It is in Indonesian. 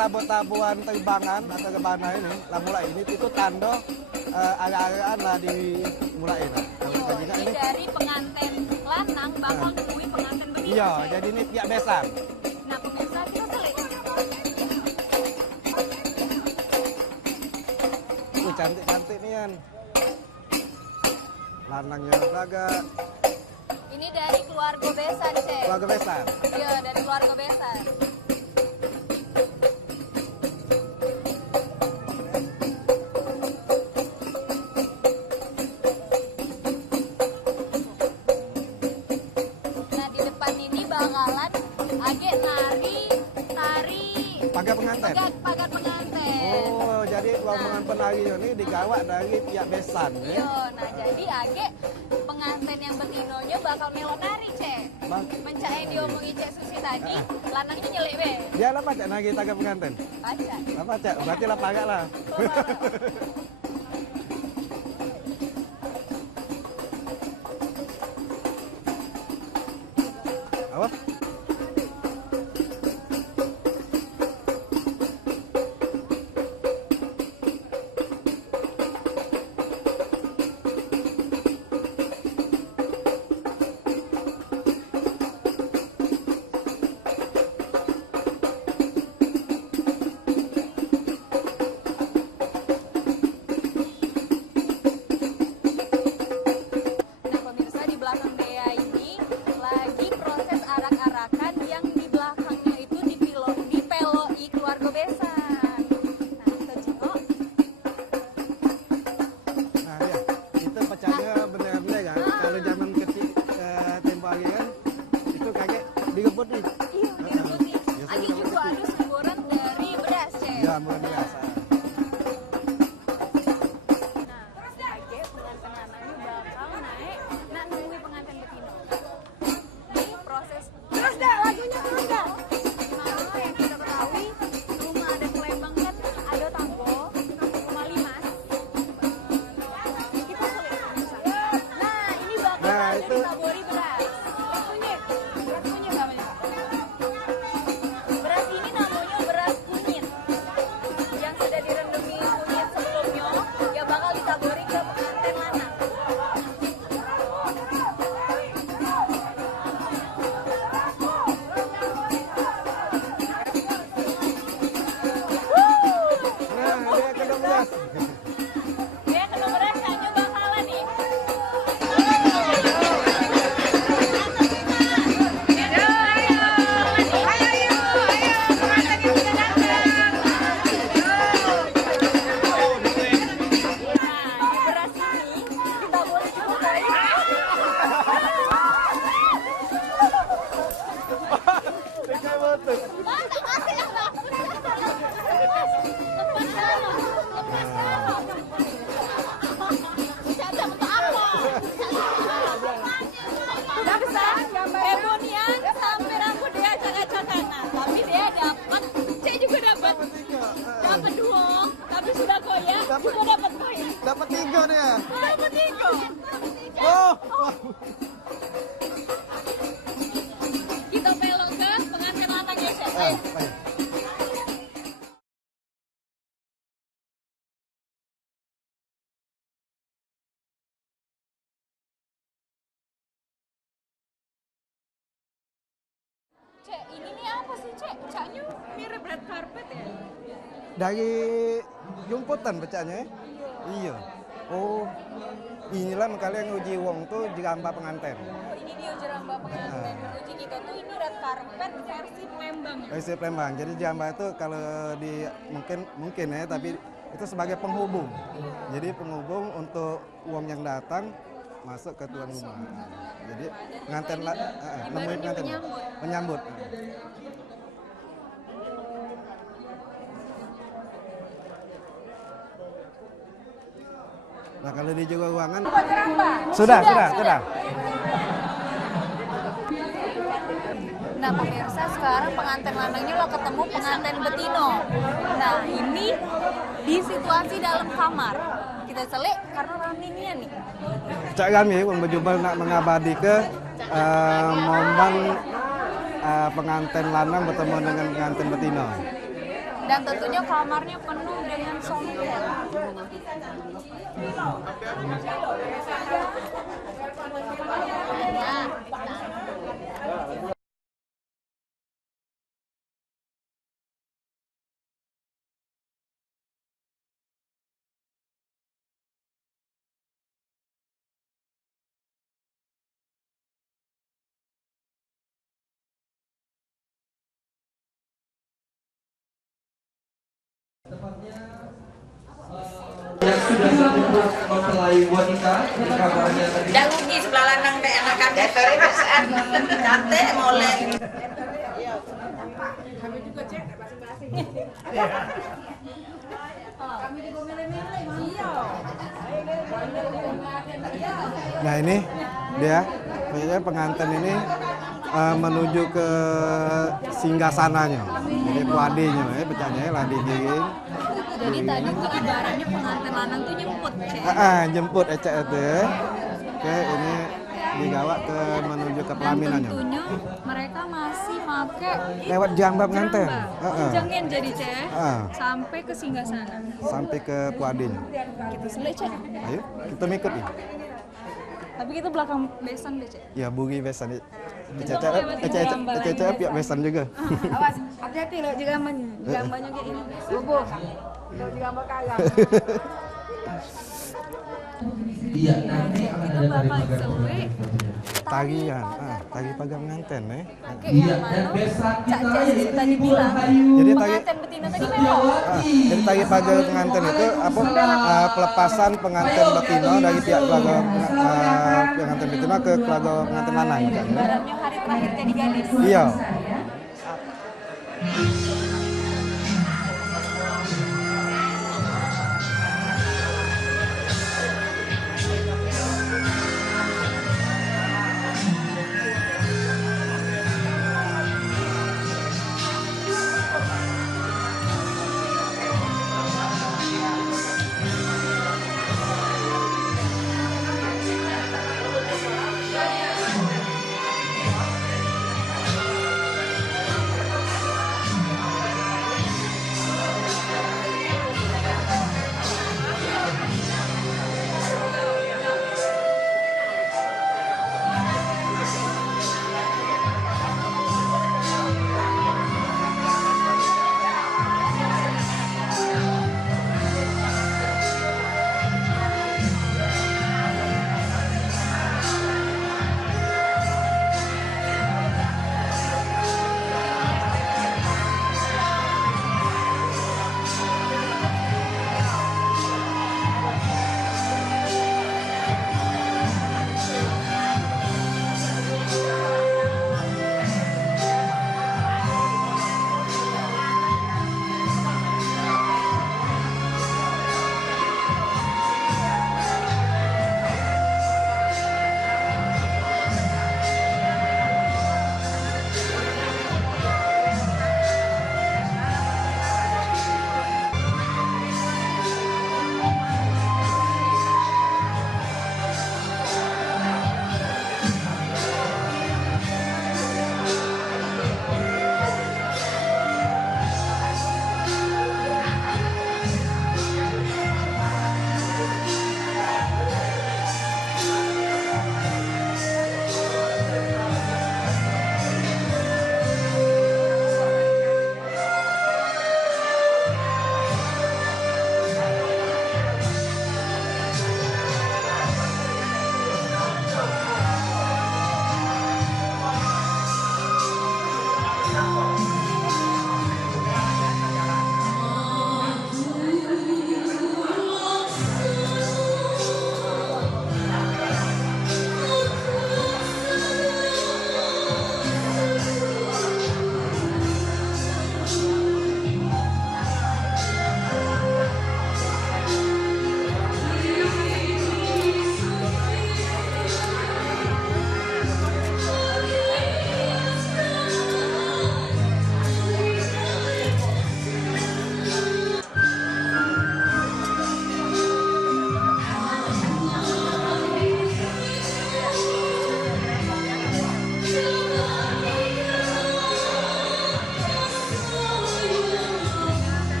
tabu-tabuan terbangan atau kebana ini, lah mulai ini itu tanda agak-agakan lah dimulai. Jadi dari pengantin lanang bakal nungguin pengantin betina. Iya, jadi ini pihak besan. Nah pemirsa kita selik. Cantik-cantik nih Yan. Lanangnya berlaga. Ini dari keluarga besan, Cek. Keluarga besan? Iya, dari keluarga besan. Nah, di depan ini bakalan agak tari pagar pengantin? Pagar pengantin. Oh, jadi rombongan penari ini digawak dari pihak besan. Iya, nah jadi agak pengantin yang betinonya bakal melo nari, Cek. Mencak yang diomongin Cek Susi tadi, lanangnya nyelek be. Dia lah pacak nari pagar pengantin? Pacak. Lah pacak, berarti lah pagak lah. Apa? Dapat 3 nih ya? Dapat 3. Oh. Kita belok ke pengantin lanang ya, Chef. Ayo. Cek, ini nih apa sih, Cek? Caknya mirip red carpet ya? Dari jumputan bacanya ya? Iya. Oh, inilah kalian uji wong tuh jeramba pengantin. Oh, ini dia jeramba pengantin. Uji kita tuh ini red carpet versi Palembang. Versi Palembang. Jadi jeramba itu kalau di mungkin ya, tapi itu sebagai penghubung. Jadi penghubung untuk wong yang datang masuk ke tuan rumah. Jadi pengantin nemuin pengantin menyambut. Nah kalau di juga ruangan sudah. Nah pemirsa, sekarang pengantin lanangnya lo ketemu pengantin betino. Nah ini di situasi dalam kamar. Kita selik karena ramenya nih. Cak kami berjumpa nak mengabadi ke momen pengantin lanang bertemu dengan pengantin betino. Dan tentunya kamarnya penuh dengan sommelier. Yang sudah sepupu mempelai wanita di kamarnya tadi. Dah rugi sebelah lanang teh anak-anak dari pesan cantik molek. Kami juga cek masing-masing. Kami juga milih-milih. Iya. Nah ini dia, kayaknya pengantin ini menuju ke singgasananya, jadi puadinya, pecahnya lah digiring. Jadi tadi tuh ibaratnya pengantin lanang tuh jemput, Cek. Jemput ecek itu, oke ini digawa ke menuju ke Dan pelaminannya. tentunya mereka masih make Lewat jambak pengantin, Jangan jadi, Cek. Heeh. Sampai ke singgahsana. sampai ke puadinya. Kita selek, Cek. Ayo kita ikut nih. Tapi kita belakang besan deh, Cek. Ya bugi besan, ecek pihak besan juga. Awas, hati-hati loh di gambarnya. Gambarnya kayak ini. Bobo. Kalau di gambar kagak. Iya, nanti akan Kita ada tari bakal pagar selek. Tagihan, tagi pagar pengantin nih. Pakai Iya, yang dan mana? besan Cak kita Cak Sisi tadi yaitu bilang. Rahayu Jadi tagi Pengantin betina tadi memang. Setiawati. Jadi tagi pagar pengantin itu apa pelepasan pengantin betina dari pihak keluarga pengantin betina ke keluarga pengantin lanang kan. Ibaratnya hari terakhir jadi gadis. Iya.